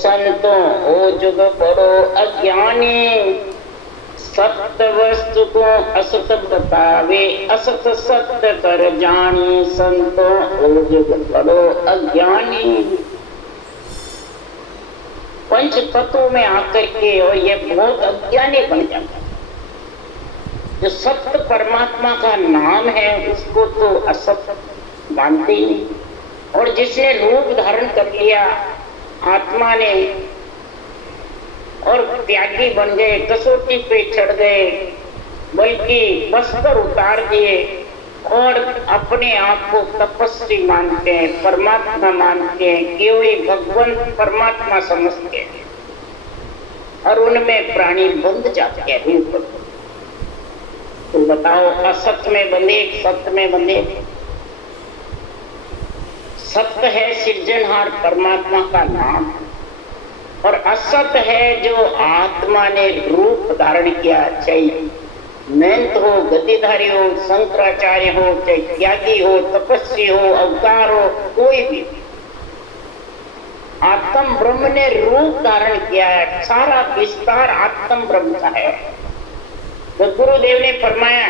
संतों ओ जुग बड़ो अज्ञानी, सत्य वस्तु को असत बतावे, असत सत्य कर जानी, संतों ओ जुग बड़ो अज्ञानी। पंच तत्वों में आकर के और ये बहुत अज्ञानी बन जाता है। जो सत्य परमात्मा का नाम है उसको तो असत्य मानते ही नहीं, और जिसने रूप धारण कर लिया आत्मा ने और त्यागी बन गए, कसौटी पे चढ़ गए, बल्कि वस्त्र उतार दिए और अपने आप को तपस्वी मानते हैं, परमात्मा मानते हैं, केवल भगवान परमात्मा समझते हैं और उनमें प्राणी बंध जाते हैं रूप। तो बताओ, असत्य में बंधे सत्य में बंधे। सत्य है सृजनहार परमात्मा का नाम, और असत है जो आत्मा ने रूप धारण किया, चाहे महंत हो, गद्दीधारी हो, शंकराचार्य हो, चाहे त्यागी हो, तपस्वी हो, अवतार हो, कोई भी आत्म ब्रह्म ने रूप धारण किया है। सारा विस्तार आत्म ब्रह्म का है। तो गुरुदेव ने फरमाया,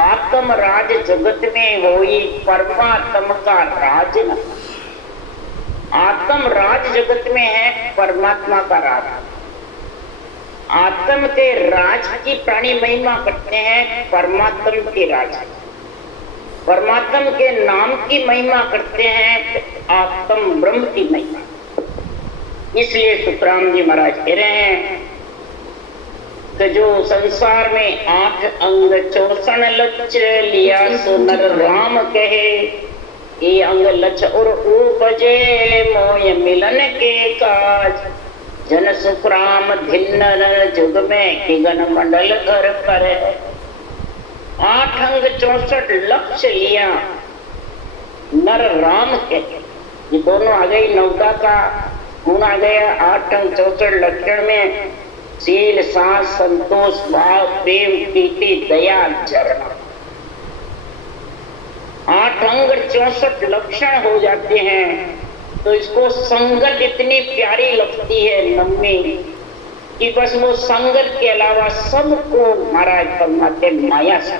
आत्म राज जगत में होई परमात्म का राज न। आत्म राज जगत में है परमात्मा का राज। आत्म के राज की प्राणी महिमा करते हैं, परमात्मा के राज। परमात्मा के नाम की महिमा करते हैं, आत्म ब्रह्म की महिमा। इसलिए सुखराम जी महाराज कह रहे हैं कि जो संसार में 8 अंग 64 लक्ष लिया सो नर राम कहे, ये अंग लक्ष और उपजे मोय मिलन के काज, जन सुखराम धिन्न जुग में कि गण मंडल घर पर। 8 अंग 64 लक्ष लिया नर राम कहे, ये दोनों आ गई, नौका का गुण आ गया। 8 अंग 64 लक्षण में शील, सास, संतोष, भाव, प्रेम, प्रीति, दया, चरण। 8 अंग 64 लक्षण हो जाते हैं। तो इसको संगत इतनी प्यारी लगती है नम्मी कि बस वो संगत के अलावा सबको महाराज फरमाते माया से।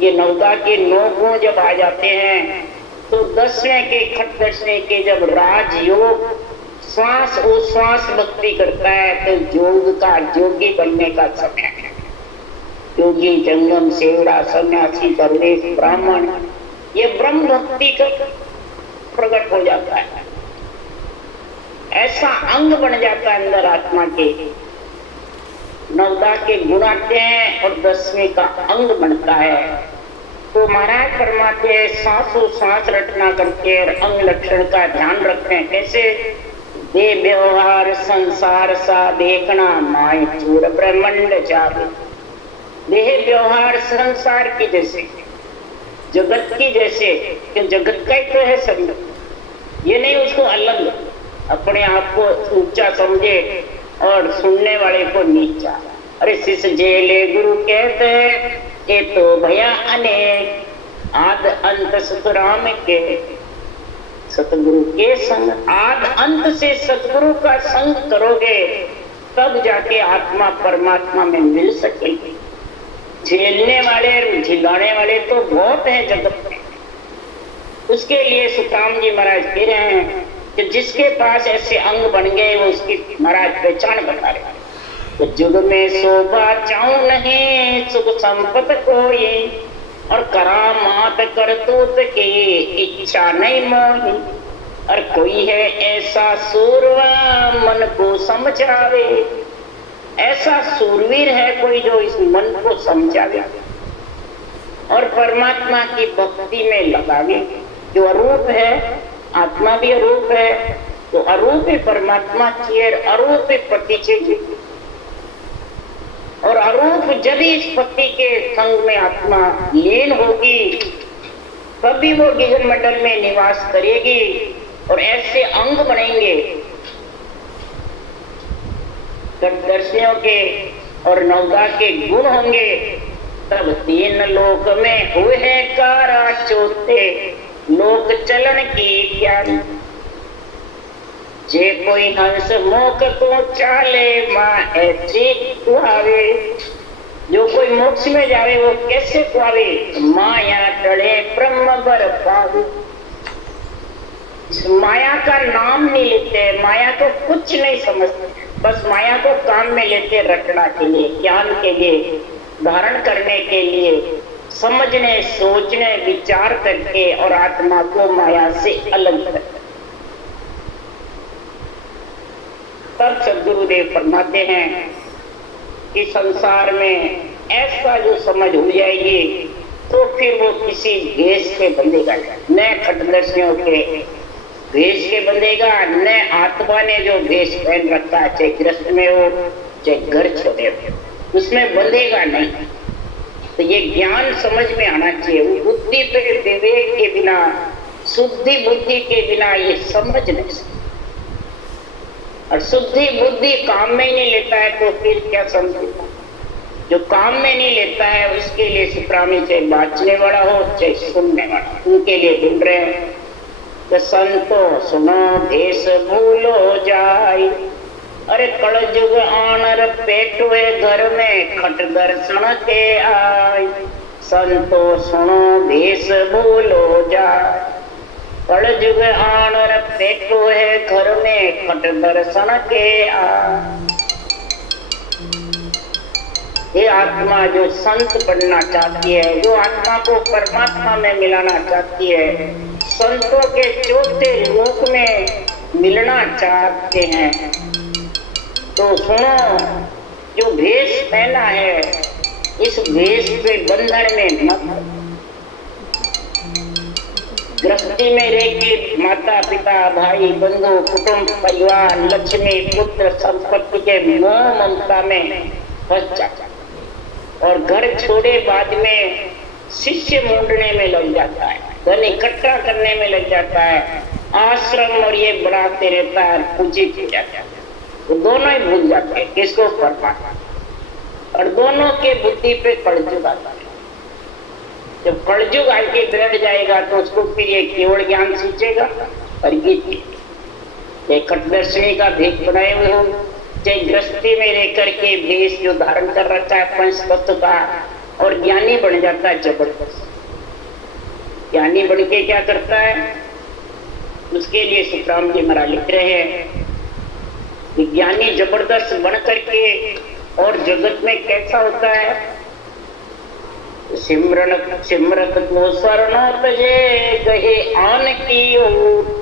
ये नौका के 9 गुण जब आ जाते हैं तो 10वें के खट 10वें के जब राजयोग श्वास उश्वास भक्ति करता है तो योग का योगी बनने का समय है। योगी, जंगम, सेवड़ा, सन्यासी, दरवेश, ब्राह्मण, ये ब्रह्म भक्ति का प्रकट हो जाता है। ऐसा अंग बन जाता है अंदर आत्मा के। 9 के गुण आते हैं और 10वें का अंग बनता है। तो महाराज फरमाते हैं सांसों सांस रटना करके और अंग लक्षण का ध्यान रखते हैं। कैसे? दे व्यवहार संसार सा देखना, माय चूर ब्रह्मंड जावे। देह व्यवहार संसार की जैसे, जगत की जैसे, कि जगत का ही तो है शरीर। ये नहीं उसको अलग अपने आप को ऊंचा समझे और सुनने वाले को नीचा। अरे शिष्य जेले गुरु कहते ये तो भया अनेक, आद अंत सुखराम के। सतगुरु के संग, आद अंत से सतगुरु का संग करोगे तब जाके आत्मा परमात्मा में मिल सकेगी। झेलने वाले झिलाने वाले तो बहुत है जगत में। उसके लिए सुखराम जी महाराज कह रहे हैं कि जिसके पास ऐसे अंग बन गए वो उसकी महाराज पहचान बता रहे हैं। तो जुग में शोभा चाहूं नहीं, सुख संपत कोई, और करामात करतूत की इच्छा नहीं मोही। और कोई है ऐसा सूरवा मन को समझावे, ऐसा सूरवीर है कोई जो इस मन को समझावे और परमात्मा की भक्ति में लगावे। जो अरूप है, आत्मा भी अरूप है, तो अरूप परमात्मा चाहिए, अरूप पति चाहिए। और अरूप जब इस पति के संग में आत्मा लीन होगी तभी वो गिगन मंडल में निवास करेगी और ऐसे अंग बनेंगे दर्शनियों के और 9 के गुण होंगे। तब 3 लोक में हुए हैं कारा चौथे, लोक चलन की ज्ञान। जे कोई हंस मोक को चाले माँ ऐसी कुआवे। जो कोई मोक्ष में जावे वो कैसे कुआवे? माया टड़े ब्रह्म बर पावे। माया का नाम नहीं लेते, माया को कुछ नहीं समझते, बस माया को काम में लेते, रटना के लिए, ज्ञान के लिए, धारण करने के लिए, समझने, सोचने, विचार करके और आत्मा को माया से अलग करते। तब सद्गुरुदेव फरमाते हैं कि संसार में ऐसा जो समझ हो जाएगी तो फिर वो किसी भेष के बंधेगा, न खटदर्शियों के भेष के बंधेगा, न आत्मा ने जो भेष पहन रखा है, चाहे गृहस्थ में हो चाहे घर छोड़े हो, उसमें बंधेगा नहीं। तो ये ज्ञान समझ में आना चाहिए। वो बुद्धि पे विवेक के बिना, शुद्धि बुद्धि के बिना ये समझ नहीं सकते। और शुद्धि बुद्धि काम में ही नहीं लेता है तो फिर क्या समझेगा? जो काम में नहीं लेता है उसके लिए सुप्रामी, चाहे बाँचने वाला हो चाहे सुनने वाला, उनके लिए ढूंढ रहे हैं कि संतो सुनो देश भूलो जाए। अरे कलयुग आनर पेटुए घर में खट दर्शन के आए। संतो सुनो देश भूलो जाए। कलयुग आनर पेटुए घर में खट दर्शन के आए। ये आत्मा जो संत बनना चाहती है, जो आत्मा को परमात्मा में मिलाना चाहती है, संतों के चौथे लोक में मिलना चाहते हैं, तो सुनो, जो भेष पहना है इस भेष के बंधन में मत। गृहस्थी में रह के माता पिता भाई बंधु कुटुंब परिवार लक्ष्मी पुत्र संपत्ति के मोह ममता में फंस जाता और घर छोड़े बाद में शिष्य मूंढने में लग जाता है, धन इकट्ठा करने में लग जाता है, आश्रम और ये बढ़ाते रहता है, पूजित हो जाता है। वो दोनों ही भूल जाते हैं किसको परमात्मा, और दोनों के बुद्धि पे कलयुग आता है। जब कलयुग आके बैठ जाएगा तो उसको फिर ये केवल ज्ञान सींचेगा और ये खटदर्शनी का भेद बनाए हुए हो, चाहे गृहस्थी में रह करके भेष जो धारण कर रखा है पंच तत्व का, और ज्ञानी बन जाता है जबरदस्त। ज्ञानी बन के क्या करता है? उसके लिए सुखराम जी महाराज लिख रहे हैं, ज्ञानी जबरदस्त बन करके और जगत में कैसा होता है? सिमरत को शरणों तजे गहे आन की ओर।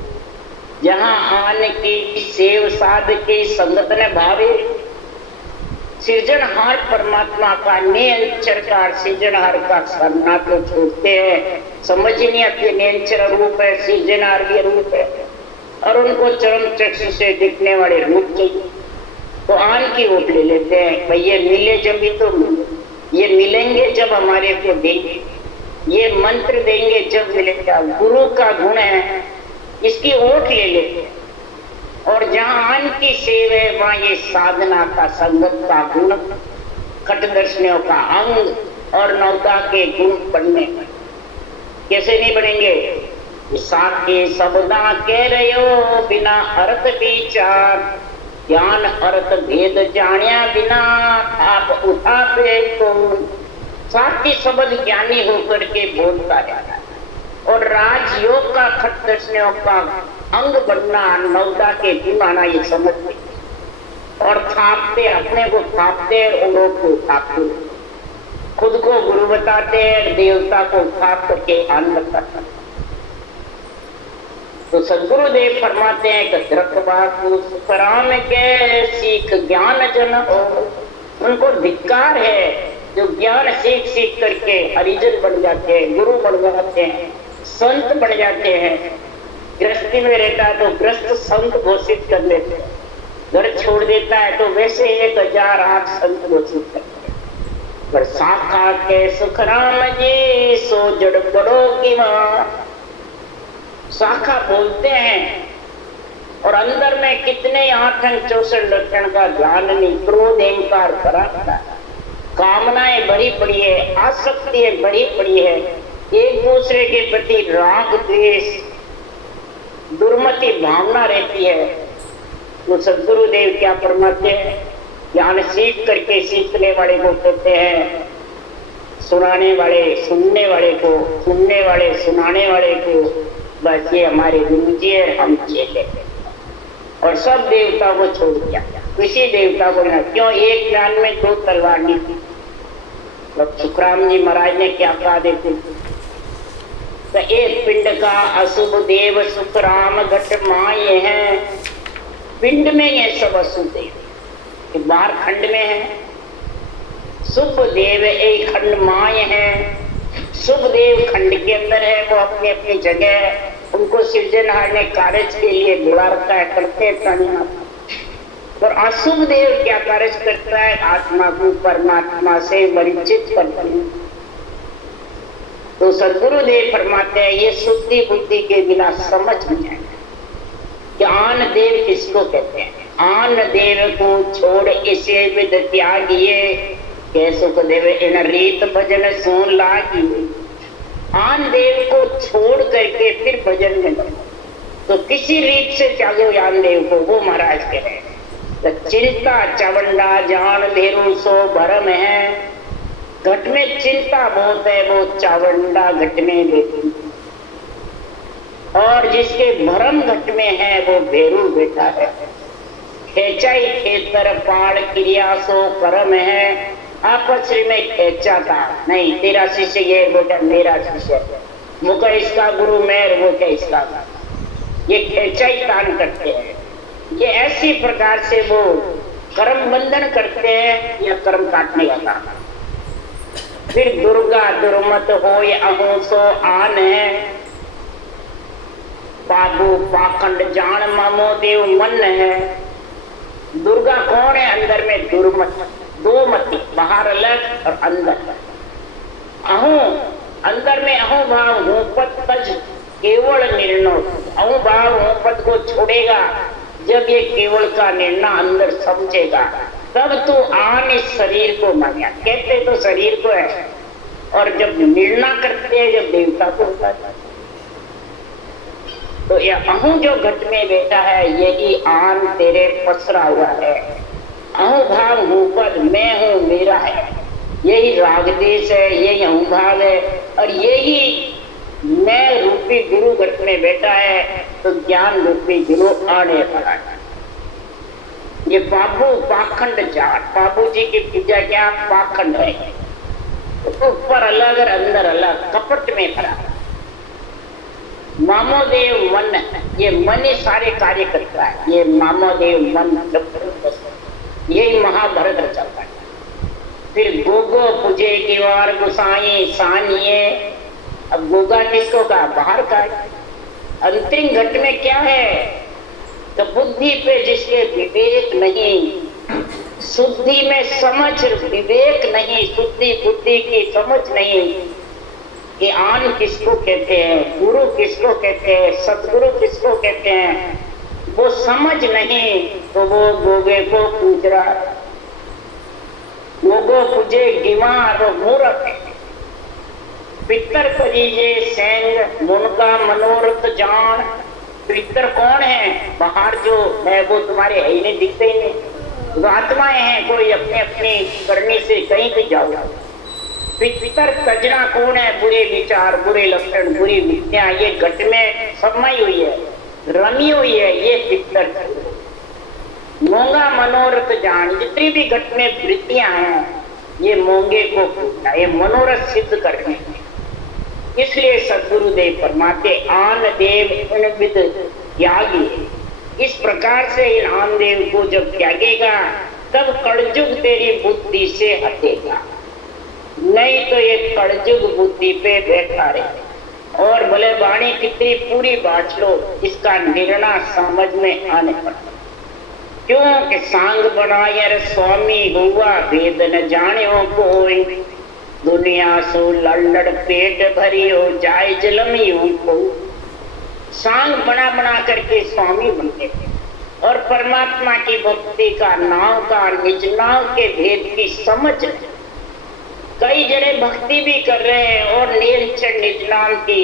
जहां आन की सेव साध की संगत ने भावे। सृजनहार परमात्मा का नियंचरकार सृजनहार का करना तो छोड़ते हैं, समझ ही नहीं आती नियंचर रूप है, सृजनहार के रूप है, और उनको चरम चक्षु से दिखने वाले रूप चाहिए तो आन की ओट ले लेते हैं। भाई ये मिले जब भी तो मिले, ये मिलेंगे जब हमारे को देंगे, ये मंत्र देंगे जब मिलेगा। गुरु का गुण है, इसकी ओट ले लेते हैं। और जहां आन की सेव है वहां ये साधना का संगत का गुण, खटदर्शनियों का अंग और नौका के गुण पढ़ने कैसे नहीं बढ़ेंगे? साके सबदा कह रहे हो बिना अर्थ विचार, ज्ञान अर्थ भेद जानिया बिना आप उठा पे कौन। साके शब्द ज्ञानी होकर के बोलता रहता है, और राजयोग का खटदर्शनियों का अंग बनना, नवदा के गुण आना, ये समझते और थापते, अपने को थापते और लोग को थापते, खुद को गुरु बताते हैं, देवता को थाप करके अन्न बताते। तो सद्गुरुदेव फरमाते हैं कि द्रकबाकु सुखराम के सीख ज्ञान जन हो। उनको धिक्कार है जो ज्ञान सीख सीख करके हरिजन बन जाते हैं, गुरु बन जाते हैं, संत बन जाते हैं। गृहस्थी में रहता है तो गृहस्थ संत घोषित कर लेते हैं, घर छोड़ देता है तो वैसे 1008 संत घोषित करते हैं। पर शाखा के सुखराम जी सो जड़ बड़ो की मां। शाखा बोलते हैं और अंदर में कितने 864 लक्षण का ज्ञान नहीं, क्रोध अहंकार पराक्रम, कामनाएं बड़ी पड़ी है, आसक्तियां बड़ी पड़ी है, एक दूसरे के प्रति राग द्वेष दुर्मति भावना रहती है, तो सदगुरुदेव क्या फरमाते हैं, ज्ञान सीख करके सीखने वाले को कहते हैं, सुनाने वाले सुनने वाले को, सुनने वाले सुनाने वाले को, बस ये हमारे गुरु जी है, हम चेले। और सब देवता को छोड़ दिया, किसी देवता को ना। क्यों? एक ज्ञान में दो तलवार नहीं थी। तो सुखराम जी महाराज ने क्या कहा देते, तो एक पिंड का अशुभ देव सुखराम घट माये है। पिंड में ये सब अशुभ देव, बाहर खंड में है। शुभ देव एक खंड माये है। शुभ देव खंड के अंदर है, वो अपनी अपनी जगह, उनको सृजनहार ने कार्य के लिए बुला रखा है, करते हैं। और अशुभ देव क्या कार्य करता है? आत्मा को परमात्मा से वंचित करते हैं। तो सदगुरुदेव फरमाते हैं, ये शुद्धि बुद्धि के बिना समझ नहीं आएगा कि आन देव किसको कहते हैं। आन देव को छोड़ इसे विद त्यागिए, के सुख देव इन रीत भजन सुन लागिए। आन देव को छोड़ करके फिर भजन में लगो। तो किसी रीत से त्यागो आन देव को, वो महाराज कह रहे हैं। तो चिंता चवंडा जान धेरु सो भरम है। घट में चिंता बहुत है, वो चावंडा घट में बैठी, और जिसके भरम घट में है वो भेरू बैठा है। खेचाई खेतर पाड़ क्रिया सो कर्म है। आपस में खेचा था, नहीं तेरा शिष्य ये बेटा मेरा शिष्य, वो क्या इसका गुरु मैं, वो क्या इसका। ये खेचाई तान करते हैं। ये ऐसी प्रकार से वो कर्म बंधन करते हैं या कर्म काटने का काम। फिर दुर्गा दुर्मत हो ये अहोसो आन है। बाबू पाखंड जान मामो देव मन है। दुर्गा कौन है? अंदर में दुर्मत, दो मति, बाहर अलग और अंदर। अहो अंदर में अहो भाव होपत तज केवल निर्णय। अहो भाव होपत को छोड़ेगा जब ये केवल का निर्णय अंदर समझेगा, तब तो आन इस शरीर को मानिया। कहते तो शरीर को है, और जब निर्णय करते हैं जब देवता को होता है। तो ये अहू जो घट में बैठा है, यही आन तेरे पसरा हुआ है। अहू भाव ऊपर मैं हूँ मेरा है, यही राग देश है, यही अहू भाव है, और यही मैं रूपी गुरु घट में बैठा है। तो ज्ञान रूपी गुरु आने वाला है। ये बाबू पाखंड जाट, बाबू जी की पूजा क्या पाखंड है, तो ऊपर अलग और अंदर अलग, कपट में भरा। मामोदेव मन, ये मन ही सारे कार्य करता है। ये मामोदेव मन, यही महाभारत चलता है। फिर गोगो पूजे की वार गुसाई सानिए। अब गोगा किसको कहा? बाहर का। अंतरिम घट में क्या है? तो बुद्धि पे जिसके विवेक नहीं, शुद्धि में समझ विवेक नहीं, शुद्धि बुद्धि की समझ नहीं कि आन किसको कहते हैं, गुरु किसको कहते हैं, सतगुरु किसको कहते हैं, वो समझ नहीं, तो वो गोगे को पूज रहा। गोगो पूजे गिमार मूर्ख। पितर परीजे सेंग मुनका मनोरथ जान। पितर कौन है? बाहर जो है वो तुम्हारे है ही नहीं, दिखते ही नहीं। तो आत्माएं हैं, कोई अपने अपनी करनी से कहीं भी जाओ। पितर तजना कौन है? बुरे विचार, बुरे लक्षण, बुरी विद्या, ये घट में समाई हुई है, रमी हुई है, ये पितर। मोंगा मनोरथ जान, जितनी भी घट में वृत्तियां हैं, ये मोंगे को पूछना, ये मनोरथ सिद्ध करने हैं। इसलिए सदगुरुदेव फरमाते आन देव इन विद त्यागी। इस प्रकार से इन आन देव को जब त्यागेगा, तब कड़जुग तेरी बुद्धि से हटेगा। नहीं तो ये कड़जुग बुद्धि पे बैठा रहे। और भले वाणी कितनी पूरी बांट लो, इसका निर्णय समझ में आने पड़ता। क्यों कि सांग बनायर स्वामी हुआ, वेद न जाने कोई। दुनिया सो लड़ पेट भरी हो, जाए जलमियों को। सांग बना बना करके स्वामी बनते थे, और परमात्मा की भक्ति का नाव का निज नाव के भेद की समझ। कई जने भक्ति भी कर रहे हैं और निरक्षर निज नाम की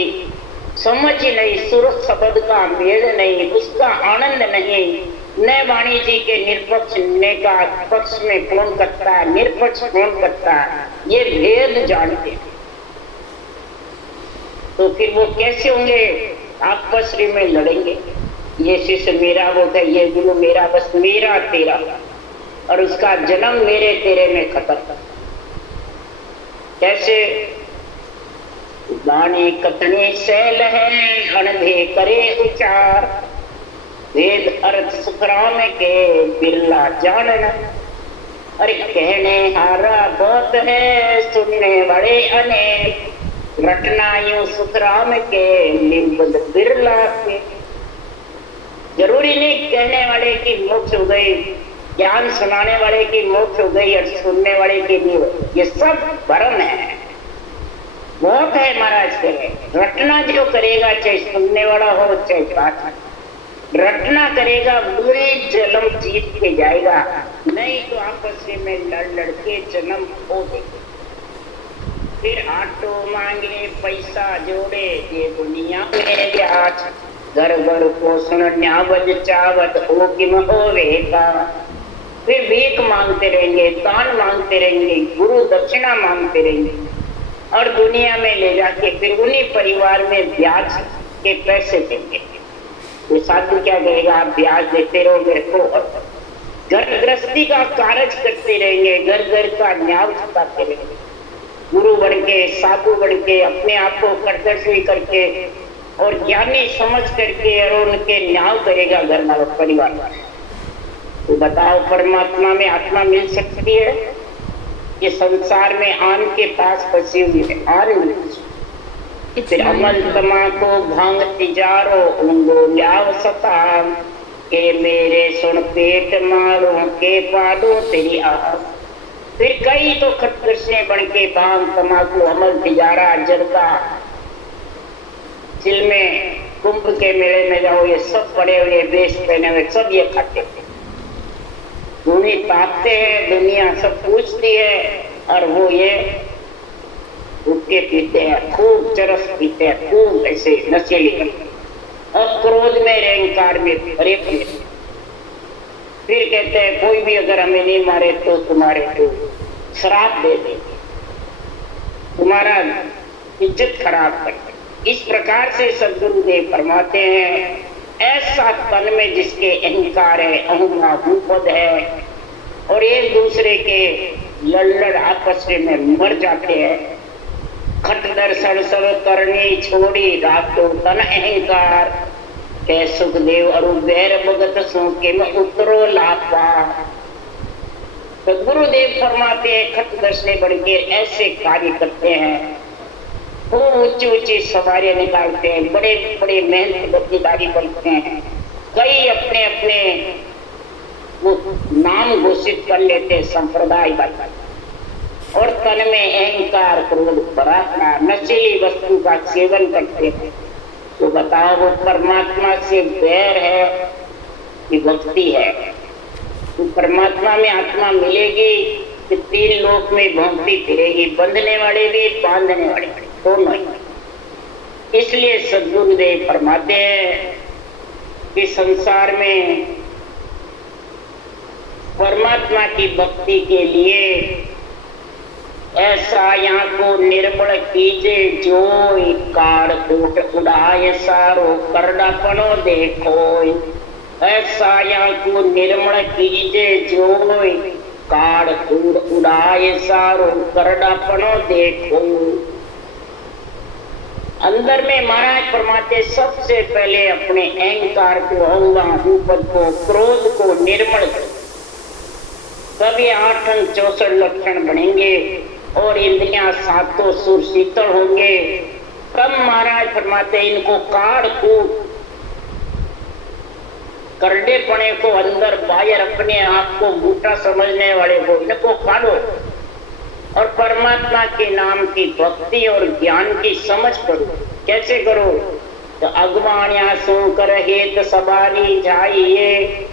समझ ही नहीं, सुर शब्द का मेल नहीं, उसका आनंद नहीं। न वाणी जी के निरपक्ष ने का पक्ष में कौन करता है, निरपक्ष कौन करता है, ये भेद जानते हैं। तो फिर वो कैसे होंगे, आपस में लड़ेंगे। ये शिष्य मेरा होता है, ये गुरु मेरा, बस मेरा तेरा, और उसका जन्म मेरे तेरे में खत्म। कैसे? वाणी कतनी सैल है, अनधे करे उचार, वेद अर्थ सुखराम के बिरला जानना। अरे कहने हारा बहुत है, सुनने बड़े अनेक, रटना यूं सुखराम के निम्बद बिरला के। जरूरी नहीं कहने वाले की मोक्ष हो गई, ज्ञान सुनाने वाले की मोक्ष हो गई और सुनने वाले की नहीं हो, ये सब भ्रम है। बहुत है महाराज के, रटना जो करेगा, चाहे सुनने वाला हो चाहे बात, रटना करेगा वही जन्म जीत के जाएगा, नहीं तो आपस में लड़ लड़के जन्म हो देगा। फिर आटो मांगे पैसा जोड़े, ये दुनिया में ब्याज, घर घर पोषण न्यावज चावत हो किम होवेगा। फिर भीख मांगते रहेंगे, दान मांगते रहेंगे, गुरु दक्षिणा मांगते रहेंगे, और दुनिया में ले जाके फिर उन्हीं परिवार में ब्याज के पैसे देंगे। वो साधु क्या कहेगा, आप ब्याज देते रहो मेरे को, और घर गृहस्थी का कार्य करते रहेंगे, घर घर का न्याय चुकाते रहेंगे, गुरु बन के, साधु बन के, अपने आप को कर्तव्य करके और ज्ञानी समझ करके और उनके न्याय करेगा घर वाला परिवार वाला। तो बताओ, परमात्मा में आत्मा मिल सकती है? ये संसार में आन के पास फंसी हुई है, आन फिर अमल तमाको भांग तिजारो उंगो ल्याव सता के मेरे सुन पेट मारो के पालो तेरी आस। फिर कई तो खटकशे बन के भांग तमाकू अमल तिजारा जरदा चिल में कुंभ के मेले में जाओ, ये सब पड़े हुए वेश पहने हुए सब ये खाते थे। दुनिया ताकते हैं, दुनिया सब पूछती है, और वो ये उठके पीते हैं, खूब चरस पीते हैं, खूब ऐसे नशेली करते, और क्रोध में अहंकार में भरे पड़े। फिर कहते हैं कोई भी अगर हमें नहीं मारे तो तुम्हारे को श्राप दे देंगे, तुम्हारा इज्जत खराब कर देंगे। इस प्रकार से सद्गुरुदेव फरमाते हैं, ऐसा तन में जिसके अहंकार है, अहंकार है, और एक दूसरे के लड़ आपस में मर जाते हैं। खट दर्शन सब करनी छोड़ी, रातो तन अहंकार के सुखदेव और बैर भगत सोके में उतरो लापा। तो गुरुदेव फरमाते हैं, खट दर्शने बढ़ के ऐसे कार्य करते हैं, खूब ऊंची ऊंची सवारियां निकालते हैं, बड़े बड़े मेहनत बदनीदारी बनते हैं, कई अपने अपने वो नाम घोषित कर लेते हैं संप्रदाय का, और तन में अहंकार क्रोध पराक्रम नशीली वस्तु का सेवन करते हैं। तो बताओ, वो परमात्मा से बैर है कि भक्ति है? तो परमात्मा में आत्मा मिलेगी कि तीन लोक में भौंकती फिरेगी, बंधने वाले भी बांधने वाले दोनों ही। इसलिए सद्गुरुदेव फरमाते हैं कि संसार में परमात्मा की भक्ति के लिए ऐसा यहाँ को निर्मल कीजे, जो कार कूट उड़ाए सारो करड़ापनो देखो। ऐसा यहाँ को निर्मल कीजे, जो कार कूट उड़ाए सारो करड़ापनो देखो। अंदर में महाराज फरमाते, सबसे पहले अपने अहंकार को, अहंकार को, क्रोध को निर्मल करो, तभी 8 64 लक्षण बनेंगे और इंद्रियां सातों सुर शीतल होंगे। तब महाराज फरमाते, इनको काट कूट, करडेपने को अंदर बाहर अपने आप को बूटा समझने वाले को इनको काटो, और परमात्मा के नाम की भक्ति और ज्ञान की समझ करो। कैसे करो? तो अगवाण्या सुकर हेत सवारी जाइए।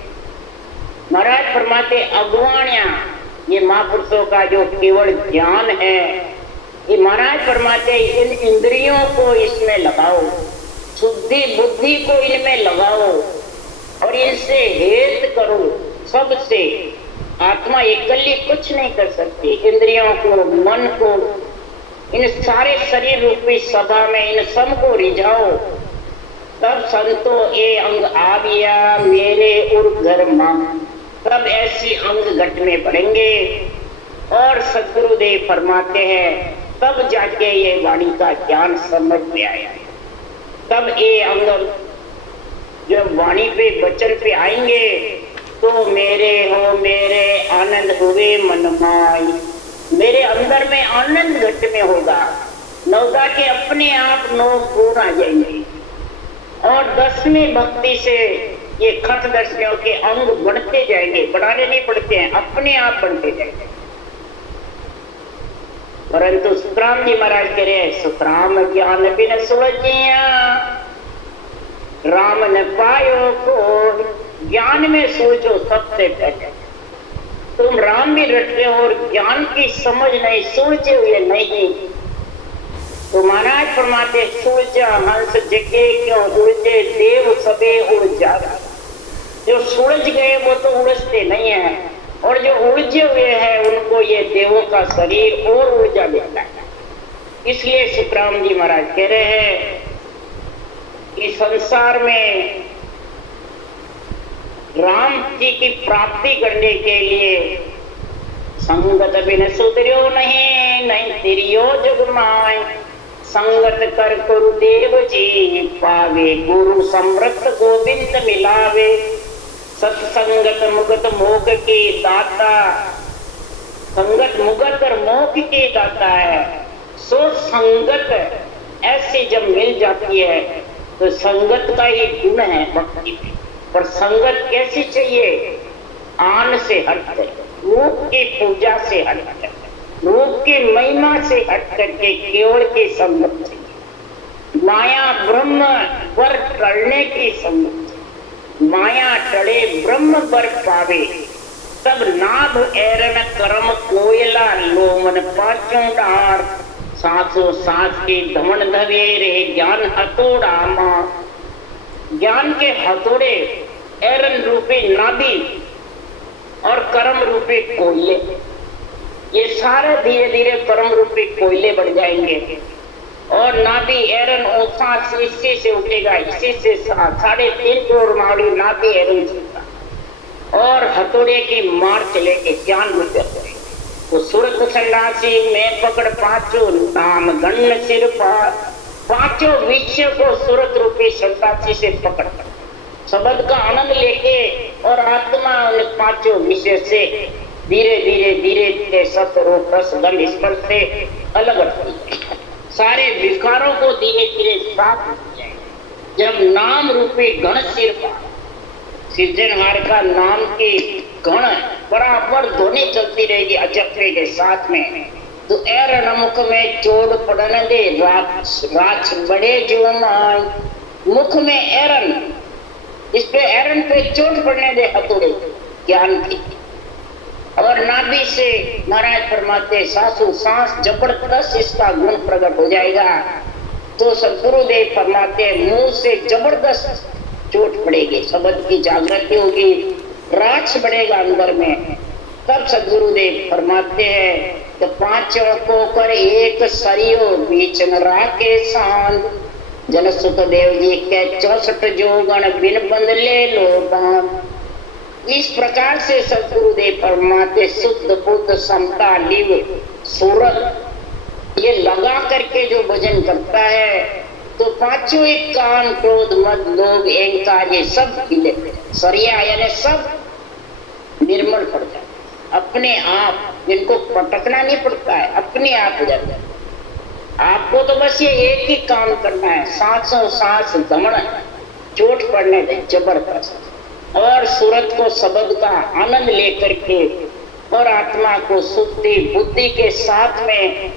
महाराज फरमाते, अगवाण्या ये महापुरुषों का जो केवल ज्ञान है, ये महाराज फरमाते इन इंद्रियों को इसमें लगाओ, शुद्धि बुद्धि को इनमें लगाओ, और इनसे हेत करो सबसे। आत्मा अकेली कुछ नहीं कर सकती। इंद्रियों को, मन को, इन सारे शरीर रूपी सभा में इन सब को रिझाओ, तब संतो ये अंग आविया मेरे उर घर मां, तब ऐसी अंग घट में पड़ेंगे। और सदगुरुदेव फरमाते हैं तब जाके ये वाणी का ज्ञान समझ में आया। तब ये अंग जब वाणी पे वचन पे आएंगे तो मेरे हो मेरे आनंद हुए मन माई, मेरे अंदर में आनंद घट में होगा। नवदा के अपने आप 9 गुण आ जाएंगे और 10वीं भक्ति से ये खट दर्शनियों के अंग बढ़ते जाएंगे। बढ़ाने नहीं पड़ते हैं, अपने आप बढ़ते जाएंगे। परंतु सुखराम जी महाराज कह रहे हैं सुखराम ज्ञान बिन सुलझिया, राम न पायो को। ज्ञान में सोचो सबसे पहले। तुम राम भी रटते हो और ज्ञान की समझ नहीं, सोचे हुए नहीं। तो महाराज फरमाते सोचा हंस जगे क्यों उड़ते, देव सबे उड़ जागा। जो सुलझ गए वो तो उड़ते नहीं है, और जो उलझे हुए हैं उनको ये देवों का शरीर और ऊर्जा देता है। इसलिए सुखराम जी महाराज कह रहे हैं कि संसार में राम जी की प्राप्ति करने के लिए संगत बिन सुधरियो नहीं, नहीं तिरियो जग माय। संगत कर गुरुदेव जी पावे, गुरु समृत गोविंद मिलावे। सत्संगत मुगत मोख की दाता, संगत मुगत और मोख की दाता है। सो संगत ऐसी जब मिल जाती है तो संगत का ही गुण है भक्ति में। पर संगत कैसी चाहिए? आन से हटकर, रूप की पूजा से हटकर, रूप की महिमा से हटकर के केवल की संगत चाहिए। माया ब्रह्म पर टलने की संगत, माया टले ब्रह्म पर पावे। तब नाभ एरन कर्म कोयला लोमन पाचों डार, सांसों सांस की धमन धवे रे ज्ञान हथौड़ा मां। ज्ञान के हथौड़े एरन रूपी नाभि और कर्म रूपी कोयले, ये सारे धीरे धीरे कर्म रूपी कोयले बढ़ जाएंगे। और नाभि एरन सांस इसी से उठेगा, इसी से 3.5 करोड़ माड़ी नाभि एरन चलता, और हथौड़े की मार चलेगी ज्ञान रूपी हथौड़े। तो सुरत सन्यासी में पकड़ पांचों नाम गण सिर पार, पांचों विषय को सूरत रूपी सन्यासी से पकड़ कर शब्द का आनंद लेके और आत्मा उन पांचों विषय से धीरे धीरे धीरे धीरे सत रूप रस गंध स्पर्श से अलग हटती है। सारे विकारों को धीरे धीरे साफ हो जाए। जब नाम रूपी गण सिर पर सिद्धनहार का नाम की गण बराबर ध्वनि चलती रहेगी अजपे के साथ में, तो एर मुख में चोट पड़न दे राछ बड़े जो मान। मुख में एरन, इस पे एरन पे चोट पड़ने दे हथौड़े ज्ञान की। और नाभि से महाराज फरमाते सांसों सांस जबरदस्त इसका गुण प्रकट हो जाएगा। तो सदगुरुदेव फरमाते मुंह से जबरदस्त चोट पड़ेगी, शब्द की जागृति होगी, राछ बढ़ेगा अंदर में। तब सदगुरुदेव फरमाते हैं तो पांचों को कर एक सरियो बीच न राखे शांत। जन सुखदेव जी के 64 जोगण बिन बंद ले लो बांध। इस प्रकार से सदगुरुदेव फरमाते शुद्ध बुद्ध समता लिव सूरत ये लगा करके जो भजन करता है तो पांचों एक काम क्रोध मद लोभ अहंकार ये सब खिले सरिया यानी सब निर्मल पड़ जाए अपने आप। इनको पटकना नहीं पड़ता है, अपने आप हो जाता है। आपको तो बस ये एक ही काम करना है, सांसों सांस दमन चोट पड़ने दे जबरदस्त, और सूरत को शब्द का आनंद लेकर के और आत्मा को शुद्धि बुद्धि के साथ में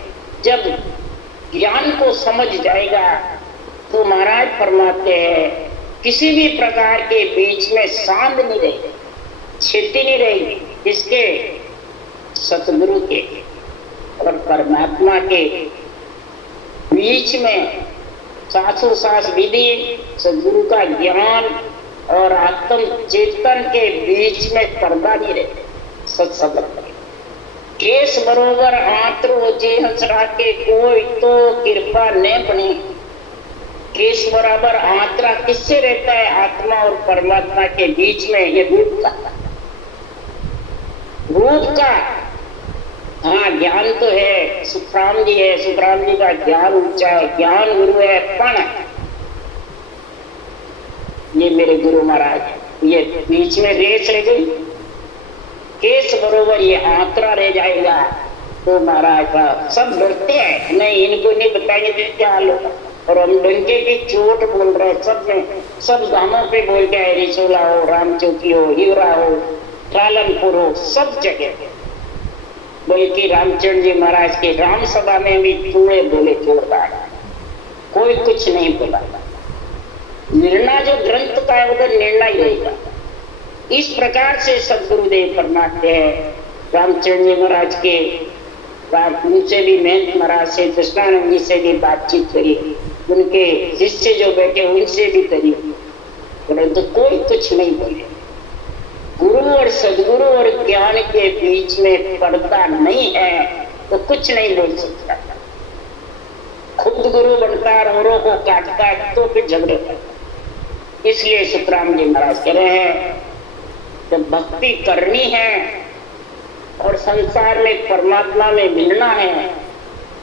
जब ज्ञान को समझ जाएगा तो महाराज फरमाते हैं किसी भी प्रकार के बीच में सांध नहीं रहेगी, क्षति नहीं रहेगी। इसके सतगुरु के और परमात्मा के बीच में सांसों सांस विधि, सदगुरु का ज्ञान और आत्म चेतन के बीच में पर्दा नहीं रहे। सत्संग केस बरोबर आंतरो जे हंसरा के कोई तो कृपा ने बनी। केस बराबर आंतरा किससे रहता है? आत्मा और परमात्मा के बीच में। ये रूप का हाँ ज्ञान तो है। सुखराम जी है, सुखराम जी का ज्ञान ऊंचा है, ज्ञान गुरु है। पण ये मेरे गुरु महाराज, ये बीच में रेस रह गई, केस बरोबर ये आंतरा रह जाएगा तो महाराज सब डरते हैं, नहीं इनको नहीं बताएंगे तो क्या हाल होगा। और हम डंके की चोट बोल रहे सब में, सब गांवों पे बोल के आए, रिसोला हो, राम चौकी हो, हिवरा हो, ट्रालनपुर हो, सब जगह। बल्कि रामचंद्र जी महाराज के राम सभा में भी चूड़े बोले जोरदार, कोई कुछ नहीं बोला। निर्णय जो ग्रंथ का है उधर निर्णय रहेगा। इस प्रकार से सदगुरुदेव फरमाते हैं। रामचंद्र जी महाराज के उनसे भी महंत महाराज से, कृष्णानंद जी से भी बातचीत करी, उनके शिष्य जो बैठे उनसे भी करी, परंतु कोई कुछ नहीं बोले। गुरु और सदगुरु और ज्ञान के बीच में पर्दा नहीं है तो कुछ नहीं बोल सकता। खुद गुरु बनता है, औरों को काटता है तो फिर झगड़े करता। इसलिए सुखराम जी महाराज कह रहे हैं जब भक्ति करनी है और संसार में परमात्मा में मिलना है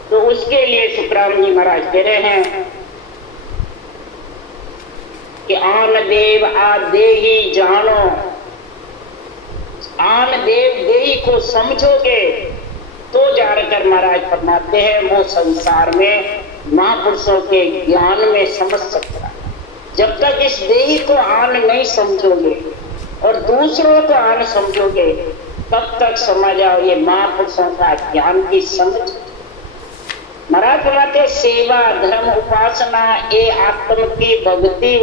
तो उसके लिए सुखराम जी महाराज कह रहे हैं कि आन देव आ देही जानो, आन देव देही को समझोगे तो जानकर महाराज फरमाते हैं वो संसार में महापुरुषों के ज्ञान में समझ सकता है। जब तक इस देही को आन नहीं समझोगे और दूसरों को आन समझोगे तब तक समझ आओ ये महापुरुषों का ज्ञान की समझ। महाराज फरमाते सेवा धर्म उपासना ये आत्म की भक्ति